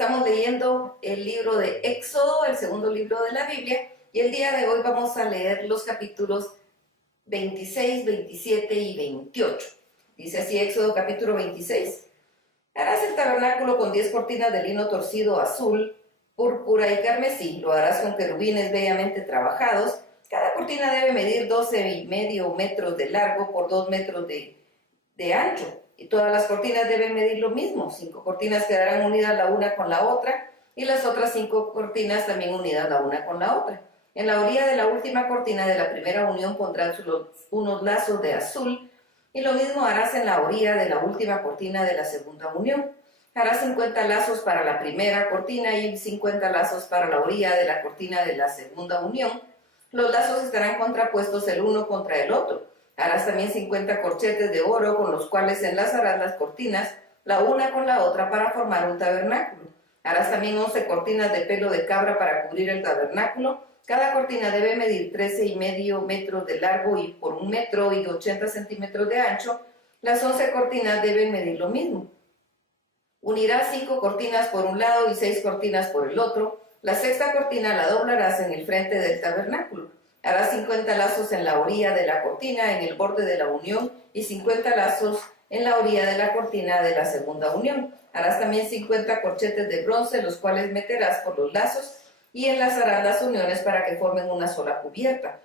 Estamos leyendo el libro de Éxodo, el segundo libro de la Biblia, y el día de hoy vamos a leer los capítulos 26, 27 y 28. Dice así Éxodo capítulo 26. Harás el tabernáculo con 10 cortinas de lino torcido azul, púrpura y carmesí. Lo harás con querubines bellamente trabajados. Cada cortina debe medir 12,5 metros de largo por 2 metros de ancho. Y todas las cortinas deben medir lo mismo. 5 cortinas quedarán unidas la una con la otra y las otras 5 cortinas también unidas la una con la otra. En la orilla de la última cortina de la primera unión pondrás unos lazos de azul, y lo mismo harás en la orilla de la última cortina de la segunda unión. Harás 50 lazos para la primera cortina y 50 lazos para la orilla de la cortina de la segunda unión. Los lazos estarán contrapuestos el uno contra el otro. Harás también 50 corchetes de oro con los cuales enlazarás las cortinas la una con la otra para formar un tabernáculo. Harás también 11 cortinas de pelo de cabra para cubrir el tabernáculo. Cada cortina debe medir 13,5 metros de largo y por 1 metro y 80 centímetros de ancho. Las 11 cortinas deben medir lo mismo. Unirás 5 cortinas por un lado y 6 cortinas por el otro. La sexta cortina la doblarás en el frente del tabernáculo. Harás 50 lazos en la orilla de la cortina en el borde de la unión y 50 lazos en la orilla de la cortina de la segunda unión. Harás también 50 corchetes de bronce, los cuales meterás por los lazos y enlazarás las uniones para que formen una sola cubierta.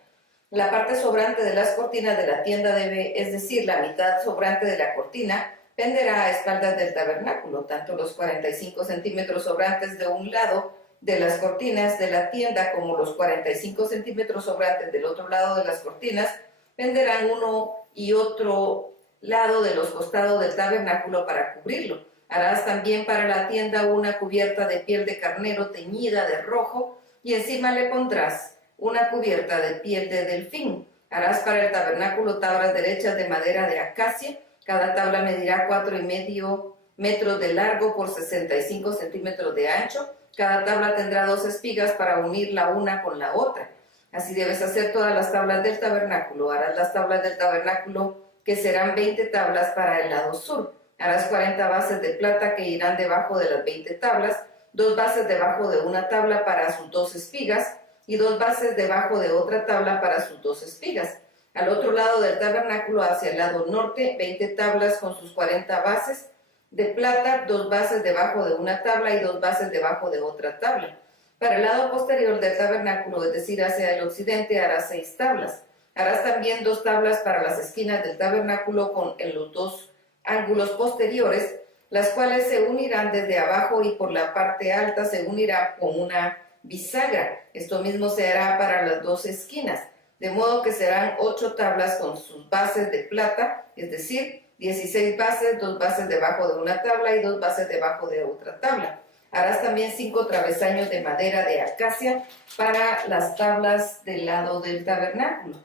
La parte sobrante de las cortinas de la tienda es decir, la mitad sobrante de la cortina, penderá a espaldas del tabernáculo. Tanto los 45 centímetros sobrantes de un lado de las cortinas de la tienda como los 45 centímetros sobrantes del otro lado de las cortinas penderán uno y otro lado de los costados del tabernáculo para cubrirlo. Harás también para la tienda una cubierta de piel de carnero teñida de rojo y encima le pondrás una cubierta de piel de delfín. Harás para el tabernáculo tablas derechas de madera de acacia. Cada tabla medirá 4,5 metros de largo por 65 centímetros de ancho. Cada tabla tendrá 2 espigas para unir la una con la otra. Así debes hacer todas las tablas del tabernáculo. Harás las tablas del tabernáculo, que serán 20 tablas para el lado sur. Harás 40 bases de plata que irán debajo de las 20 tablas, 2 bases debajo de una tabla para sus 2 espigas y 2 bases debajo de otra tabla para sus 2 espigas. Al otro lado del tabernáculo, hacia el lado norte, 20 tablas con sus 40 bases de plata, 2 bases debajo de una tabla y 2 bases debajo de otra tabla. Para el lado posterior del tabernáculo, es decir, hacia el occidente, harás 6 tablas. Harás también 2 tablas para las esquinas del tabernáculo en los 2 ángulos posteriores, las cuales se unirán desde abajo y por la parte alta se unirá con una bisagra. Esto mismo se hará para las 2 esquinas, de modo que serán 8 tablas con sus bases de plata, es decir, 16 bases, 2 bases debajo de una tabla y 2 bases debajo de otra tabla. Harás también 5 travesaños de madera de acacia para las tablas del lado del tabernáculo.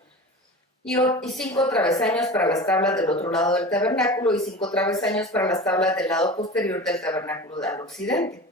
Y 5 travesaños para las tablas del otro lado del tabernáculo y 5 travesaños para las tablas del lado posterior del tabernáculo al occidente.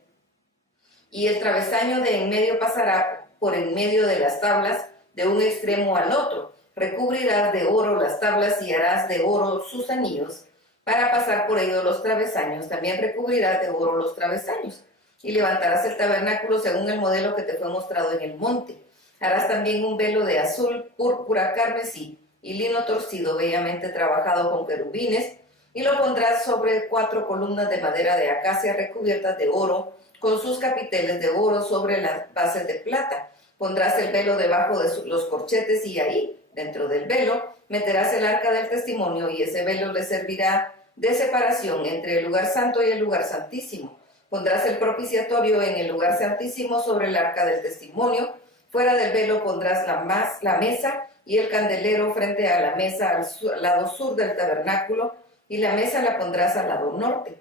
Y el travesaño de en medio pasará por en medio de las tablas de un extremo al otro. Recubrirás de oro las tablas y harás de oro sus anillos para pasar por ellos los travesaños. También recubrirás de oro los travesaños y levantarás el tabernáculo según el modelo que te fue mostrado en el monte. Harás también un velo de azul, púrpura, carmesí y lino torcido bellamente trabajado con querubines, y lo pondrás sobre 4 columnas de madera de acacia recubiertas de oro, con sus capiteles de oro sobre las bases de plata. Pondrás el velo debajo de los corchetes y ahí, dentro del velo, meterás el arca del testimonio, y ese velo le servirá de separación entre el lugar santo y el lugar santísimo. Pondrás el propiciatorio en el lugar santísimo sobre el arca del testimonio. Fuera del velo pondrás la mesa y el candelero frente a la mesa al lado sur del tabernáculo, y la mesa la pondrás al lado norte.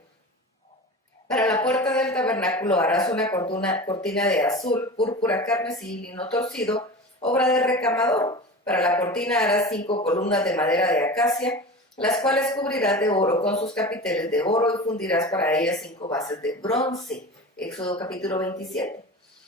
Para la puerta del tabernáculo harás una cortina de azul, púrpura, carmesí y lino torcido, obra de recamador. Para la cortina harás 5 columnas de madera de acacia, las cuales cubrirás de oro con sus capiteles de oro, y fundirás para ellas 5 bases de bronce. Éxodo capítulo 27.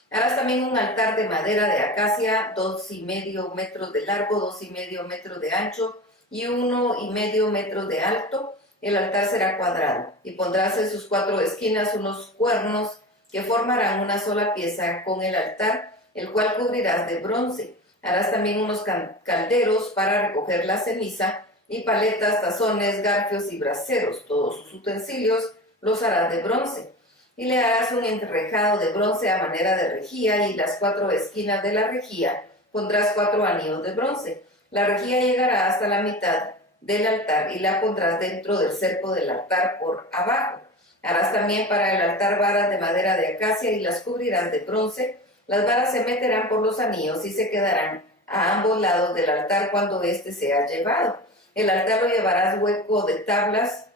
Harás también un altar de madera de acacia, 2,5 metros de largo, 2,5 metros de ancho y 1,5 metros de alto. El altar será cuadrado, y pondrás en sus 4 esquinas unos cuernos que formarán una sola pieza con el altar, el cual cubrirás de bronce. Harás también unos calderos para recoger la ceniza, y paletas, tazones, garfios y braseros. Todos sus utensilios los harás de bronce. Y le harás un enrejado de bronce a manera de rejilla, y las 4 esquinas de la rejilla pondrás 4 anillos de bronce. La rejilla llegará hasta la mitad del altar y la pondrás dentro del cerco del altar por abajo. Harás también para el altar varas de madera de acacia y las cubrirás de bronce. Las varas se meterán por los anillos y se quedarán a ambos lados del altar cuando éste sea llevado. El altar lo llevarás hueco de tablas,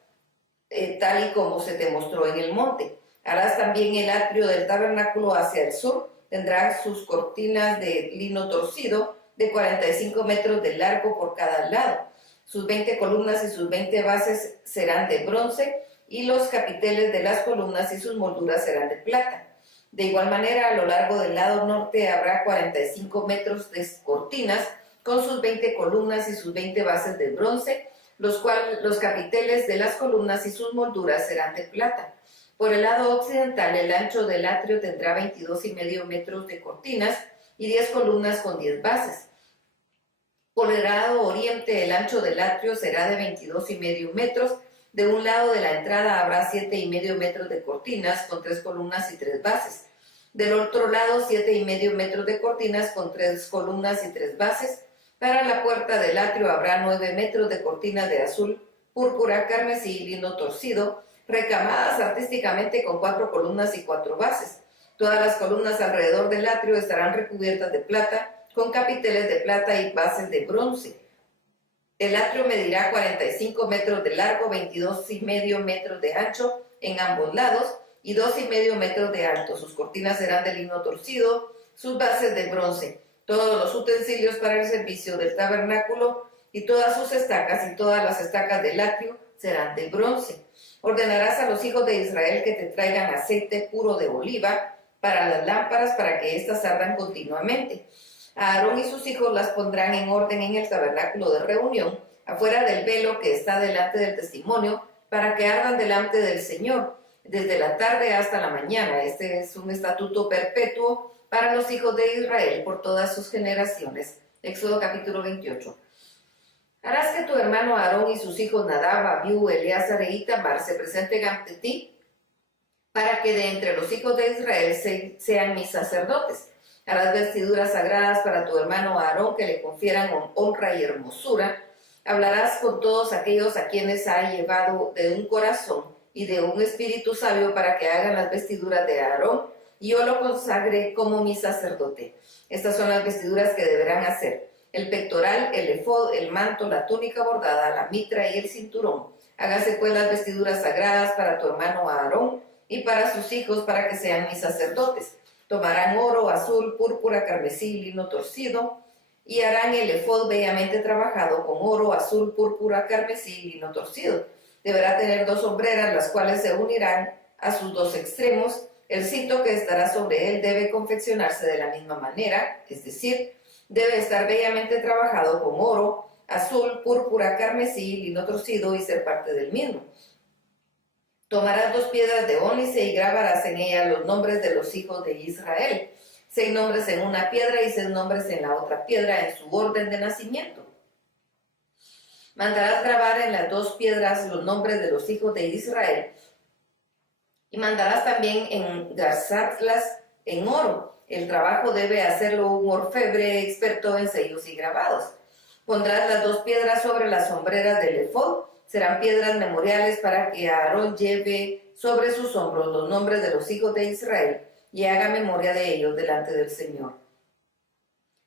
tal y como se te mostró en el monte. Harás también el atrio del tabernáculo hacia el sur. Tendrá sus cortinas de lino torcido de 45 metros de largo por cada lado. Sus 20 columnas y sus 20 bases serán de bronce, y los capiteles de las columnas y sus molduras serán de plata. De igual manera, a lo largo del lado norte habrá 45 metros de cortinas con sus 20 columnas y sus 20 bases de bronce, los capiteles de las columnas y sus molduras serán de plata. Por el lado occidental, el ancho del atrio tendrá 22,5 metros de cortinas y 10 columnas con 10 bases. Por el lado oriente, el ancho del atrio será de 22,5 metros. De un lado de la entrada habrá 7,5 metros de cortinas con 3 columnas y 3 bases. Del otro lado, 7,5 metros de cortinas con 3 columnas y 3 bases. Para la puerta del atrio habrá 9 metros de cortinas de azul, púrpura, carmesí y lino torcido, recamadas artísticamente con 4 columnas y 4 bases. Todas las columnas alrededor del atrio estarán recubiertas de plata, con capiteles de plata y bases de bronce. El atrio medirá 45 metros de largo, 22,5 metros de ancho en ambos lados y 2,5 metros de alto. Sus cortinas serán de lino torcido, sus bases de bronce. Todos los utensilios para el servicio del tabernáculo y todas sus estacas y todas las estacas del atrio serán de bronce. Ordenarás a los hijos de Israel que te traigan aceite puro de oliva para las lámparas, para que éstas ardan continuamente. A Aarón y sus hijos las pondrán en orden en el tabernáculo de reunión, afuera del velo que está delante del testimonio, para que ardan delante del Señor, desde la tarde hasta la mañana. Este es un estatuto perpetuo para los hijos de Israel por todas sus generaciones. Éxodo capítulo 28. Harás que tu hermano Aarón y sus hijos Nadab, Abiú, Eleazar e Itamar se presenten ante ti, para que de entre los hijos de Israel sean mis sacerdotes. Harás vestiduras sagradas para tu hermano Aarón, que le confieran honra y hermosura. Hablarás con todos aquellos a quienes ha llevado de un corazón y de un espíritu sabio, para que hagan las vestiduras de Aarón, y yo lo consagre como mi sacerdote. Estas son las vestiduras que deberán hacer: el pectoral, el efod, el manto, la túnica bordada, la mitra y el cinturón. Hágase pues las vestiduras sagradas para tu hermano Aarón y para sus hijos, para que sean mis sacerdotes. Tomarán oro, azul, púrpura, carmesí, lino torcido, y harán el efod bellamente trabajado con oro, azul, púrpura, carmesí, lino torcido. Deberá tener 2 sombreras, las cuales se unirán a sus 2 extremos. El cinto que estará sobre él debe confeccionarse de la misma manera, es decir, debe estar bellamente trabajado con oro, azul, púrpura, carmesí, lino torcido, y ser parte del mismo. Tomarás 2 piedras de ónice y grabarás en ellas los nombres de los hijos de Israel, 6 nombres en una piedra y 6 nombres en la otra piedra, en su orden de nacimiento. Mandarás grabar en las 2 piedras los nombres de los hijos de Israel, y mandarás también engarzarlas en oro. El trabajo debe hacerlo un orfebre experto en sellos y grabados. Pondrás las 2 piedras sobre las sombreras del efod. Serán piedras memoriales para que Aarón lleve sobre sus hombros los nombres de los hijos de Israel y haga memoria de ellos delante del Señor.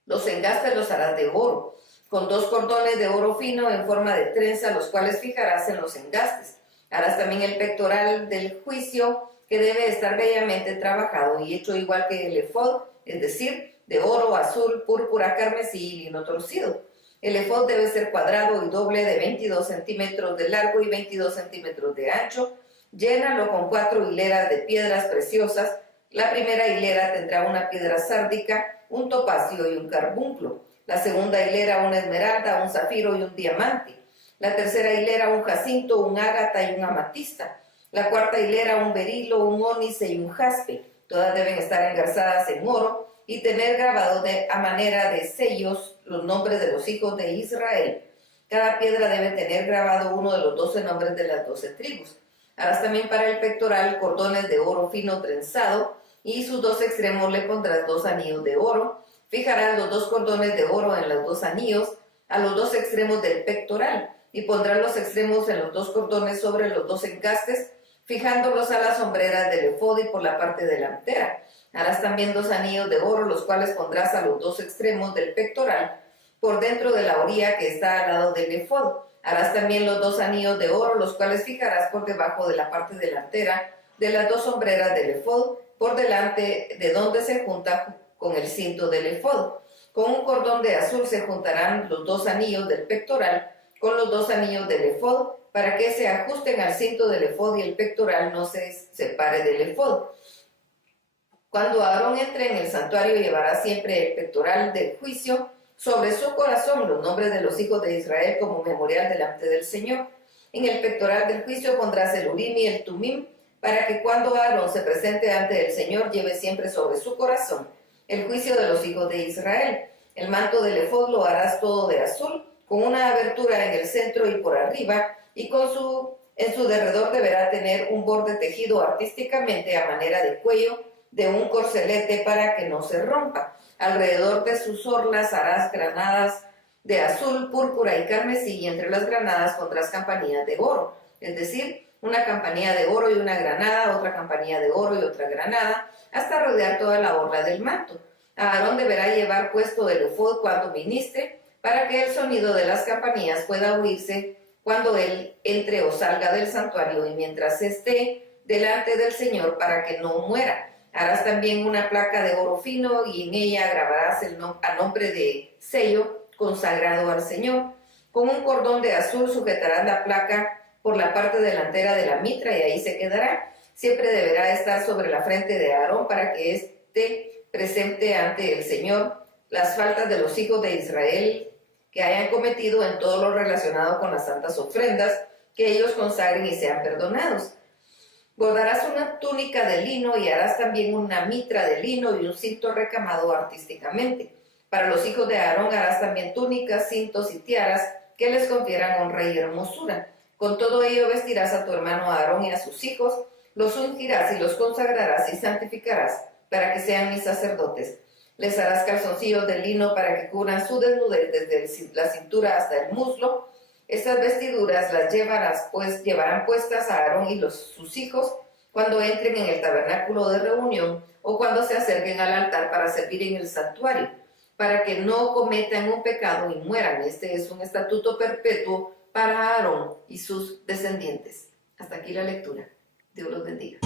Los engastes los harás de oro, con 2 cordones de oro fino en forma de trenza, los cuales fijarás en los engastes. Harás también el pectoral del juicio, que debe estar bellamente trabajado y hecho igual que el efod, es decir, de oro, azul, púrpura, carmesí y lino torcido. El efod debe ser cuadrado y doble, de 22 centímetros de largo y 22 centímetros de ancho. Llénalo con 4 hileras de piedras preciosas. La primera hilera tendrá una piedra sárdica, un topacio y un carbunclo. La segunda hilera una esmeralda, un zafiro y un diamante. La tercera hilera un jacinto, un ágata y un amatista. La cuarta hilera un berilo, un ónice y un jaspe. Todas deben estar engarzadas en oro y tener grabado a manera de sellos los nombres de los hijos de Israel. Cada piedra debe tener grabado uno de los 12 nombres de las 12 tribus. Harás también para el pectoral cordones de oro fino trenzado, y sus 2 extremos le pondrás 2 anillos de oro. Fijarás los 2 cordones de oro en los 2 anillos a los 2 extremos del pectoral, y pondrás los extremos en los 2 cordones sobre los 2 encastes, fijándolos a las sombreras del efod y por la parte delantera. Harás también 2 anillos de oro, los cuales pondrás a los 2 extremos del pectoral, por dentro de la orilla que está al lado del efod. Harás también los 2 anillos de oro, los cuales fijarás por debajo de la parte delantera de las 2 sombreras del efod, por delante de donde se junta con el cinto del efod. Con un cordón de azul se juntarán los 2 anillos del pectoral con los 2 anillos del efod, para que se ajusten al cinto del efod y el pectoral no se separe del efod. Cuando Aarón entre en el santuario, llevará siempre el pectoral del juicio sobre su corazón los nombres de los hijos de Israel como memorial delante del Señor. En el pectoral del juicio pondrás el Urim y el Tumim, para que cuando Aarón se presente ante el Señor lleve siempre sobre su corazón el juicio de los hijos de Israel. El manto del efod lo harás todo de azul, con una abertura en el centro y por arriba, y en su derredor deberá tener un borde tejido artísticamente a manera de cuello de un corcelete para que no se rompa. Alrededor de sus orlas harás granadas de azul, púrpura y carmesí, y entre las granadas pondrás campanillas de oro, es decir, una campanilla de oro y una granada, otra campanilla de oro y otra granada, hasta rodear toda la orla del manto. Aarón deberá llevar puesto el efod cuando ministre, para que el sonido de las campanillas pueda oírse cuando él entre o salga del santuario y mientras esté delante del Señor, para que no muera. Harás también una placa de oro fino y en ella grabarás a nombre de sello consagrado al Señor. Con un cordón de azul sujetarás la placa por la parte delantera de la mitra y ahí se quedará. Siempre deberá estar sobre la frente de Aarón para que esté presente ante el Señor las faltas de los hijos de Israel que hayan cometido en todo lo relacionado con las santas ofrendas, que ellos consagren y sean perdonados. Bordarás una túnica de lino y harás también una mitra de lino y un cinto recamado artísticamente. Para los hijos de Aarón harás también túnicas, cintos y tiaras que les confieran honra y hermosura. Con todo ello vestirás a tu hermano Aarón y a sus hijos, los ungirás y los consagrarás y santificarás para que sean mis sacerdotes. Les harás calzoncillos de lino para que cubran su desnudez desde la cintura hasta el muslo. Estas vestiduras las llevarán puestas a Aarón y sus hijos cuando entren en el tabernáculo de reunión o cuando se acerquen al altar para servir en el santuario, para que no cometan un pecado y mueran. Este es un estatuto perpetuo para Aarón y sus descendientes. Hasta aquí la lectura. Dios los bendiga.